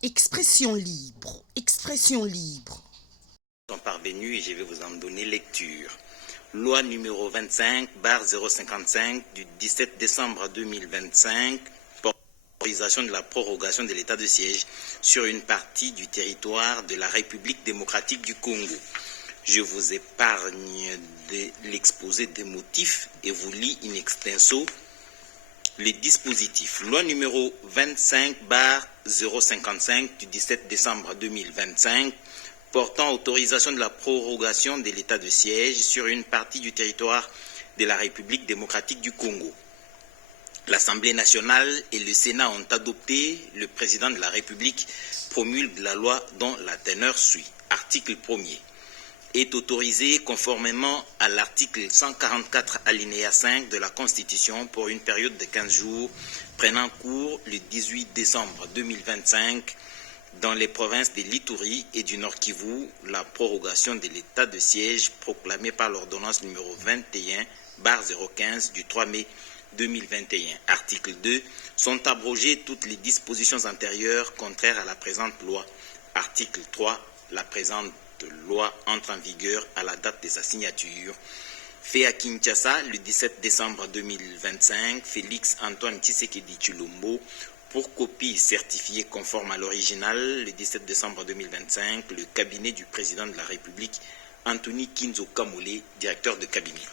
Expression libre, expression libre. Sont parvenus et je vais vous en donner lecture. Loi numéro 25/055 du 17 décembre 2025 pour l'autorisation de la prorogation de l'état de siège sur une partie du territoire de la République démocratique du Congo. Je vous épargne de l'exposé des motifs et vous lis in extenso les dispositifs. Loi numéro 25/055 du 17 décembre 2025 portant autorisation de la prorogation de l'état de siège sur une partie du territoire de la République démocratique du Congo. L'Assemblée nationale et le Sénat ont adopté, le président de la République promulgue la loi dont la teneur suit. Article 1er. Est autorisé conformément à l'article 144 alinéa 5 de la Constitution pour une période de 15 jours prenant cours le 18 décembre 2025 dans les provinces de l'Ituri et du Nord Kivu, la prorogation de l'état de siège proclamée par l'ordonnance numéro 21/015 du 3 mai 2021. Article 2. Sont abrogées toutes les dispositions antérieures contraires à la présente loi. Article 3. La présente loi entre en vigueur à la date de sa signature. Fait à Kinshasa le 17 décembre 2025, Félix Antoine Tshisekedi Tshilombo, pour copie certifiée conforme à l'original, le 17 décembre 2025, le cabinet du président de la République, Anthony Kinzo Kamole, directeur de cabinet.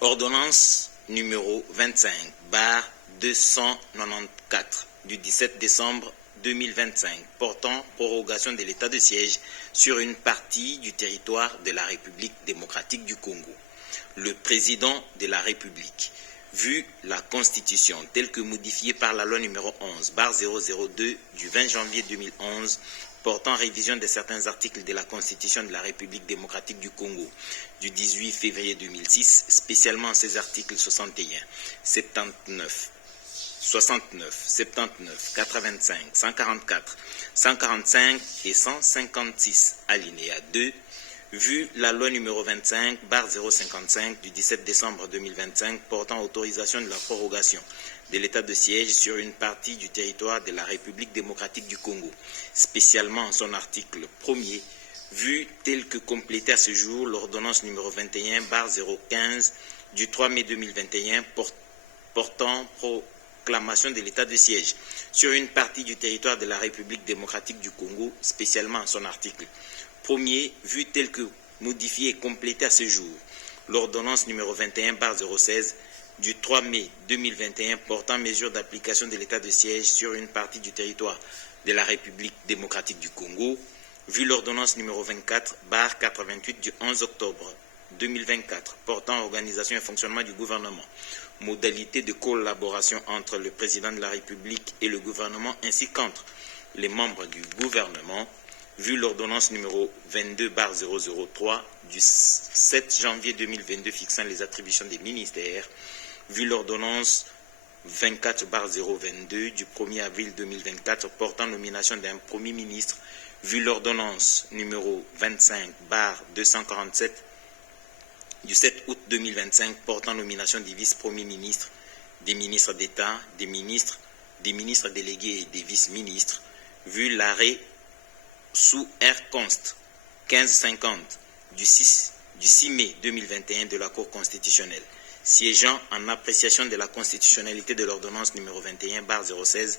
Ordonnance numéro 25/294 du 17 décembre 2025 portant prorogation de l'état de siège sur une partie du territoire de la République démocratique du Congo. Le président de la République, vu la Constitution telle que modifiée par la loi numéro 11/002 du 20 janvier 2011 portant révision de certains articles de la Constitution de la République démocratique du Congo du 18 février 2006, spécialement ces articles 61, 79, 69, 79, 85, 144, 145 et 156, alinéa 2, vu la loi numéro 25/055 du 17 décembre 2025 portant autorisation de la prorogation de l'état de siège sur une partie du territoire de la République démocratique du Congo, spécialement son article 1er, vu tel que complété à ce jour l'ordonnance numéro 21/015 du 3 mai 2021 portant proclamation de l'état de siège sur une partie du territoire de la République démocratique du Congo, spécialement son article 1er, vu tel que modifié et complété à ce jour l'ordonnance numéro 21/016 du 3 mai 2021 portant mesure d'application de l'état de siège sur une partie du territoire de la République démocratique du Congo, vu l'ordonnance numéro 24/88 du 11 octobre 2024 portant organisation et fonctionnement du gouvernement, modalités de collaboration entre le président de la République et le gouvernement ainsi qu'entre les membres du gouvernement, vu l'ordonnance numéro 22/003 du 7 janvier 2022 fixant les attributions des ministères, vu l'ordonnance 24/022 du 1er avril 2024 portant nomination d'un Premier ministre, vu l'ordonnance numéro 25/247 du 7 août 2025 portant nomination des vice-premiers ministres, des ministres d'État, des ministres délégués et des vice-ministres, vu l'arrêt sous R. Const 1550 du 6 mai 2021 de la Cour constitutionnelle, siégeant en appréciation de la constitutionnalité de l'ordonnance numéro 21/016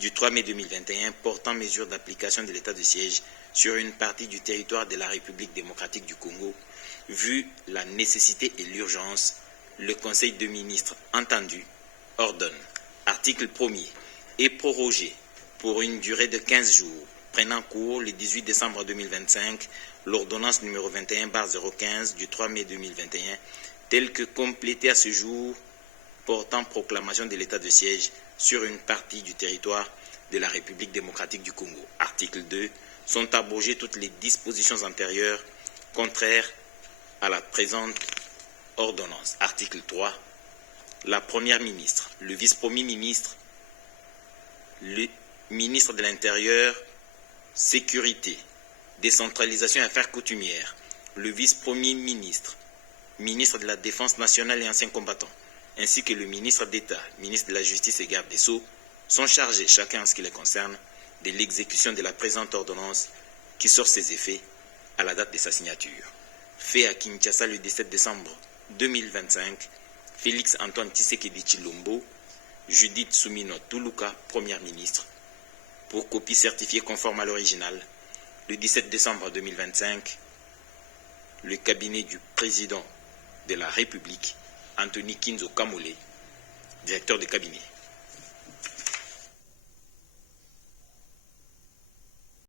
du 3 mai 2021 portant mesure d'application de l'état de siège sur une partie du territoire de la République démocratique du Congo, vu la nécessité et l'urgence, le Conseil de ministres entendu ordonne. Article 1er. Est prorogé pour une durée de 15 jours, prenant cours le 18 décembre 2025, l'ordonnance numéro 21/015 du 3 mai 2021, telle que complétée à ce jour, portant proclamation de l'état de siège sur une partie du territoire de la République démocratique du Congo. Article 2. Sont abrogées toutes les dispositions antérieures contraires à la présente ordonnance. Article 3. La Première ministre, le vice-premier ministre, le ministre de l'Intérieur, Sécurité, Décentralisation et Affaires coutumières, le vice-premier ministre, ministre de la Défense nationale et anciens combattants, ainsi que le ministre d'État, ministre de la Justice et garde des Sceaux, sont chargés, chacun en ce qui les concerne, de l'exécution de la présente ordonnance qui sort ses effets à la date de sa signature. Fait à Kinshasa le 17 décembre 2025, Félix Antoine Tshisekedi Tshilombo, Judith Soumino Tuluka, Première ministre, pour copie certifiée conforme à l'original, le 17 décembre 2025, le cabinet du président de la République, Anthony Kinzo Kamole, directeur de cabinet.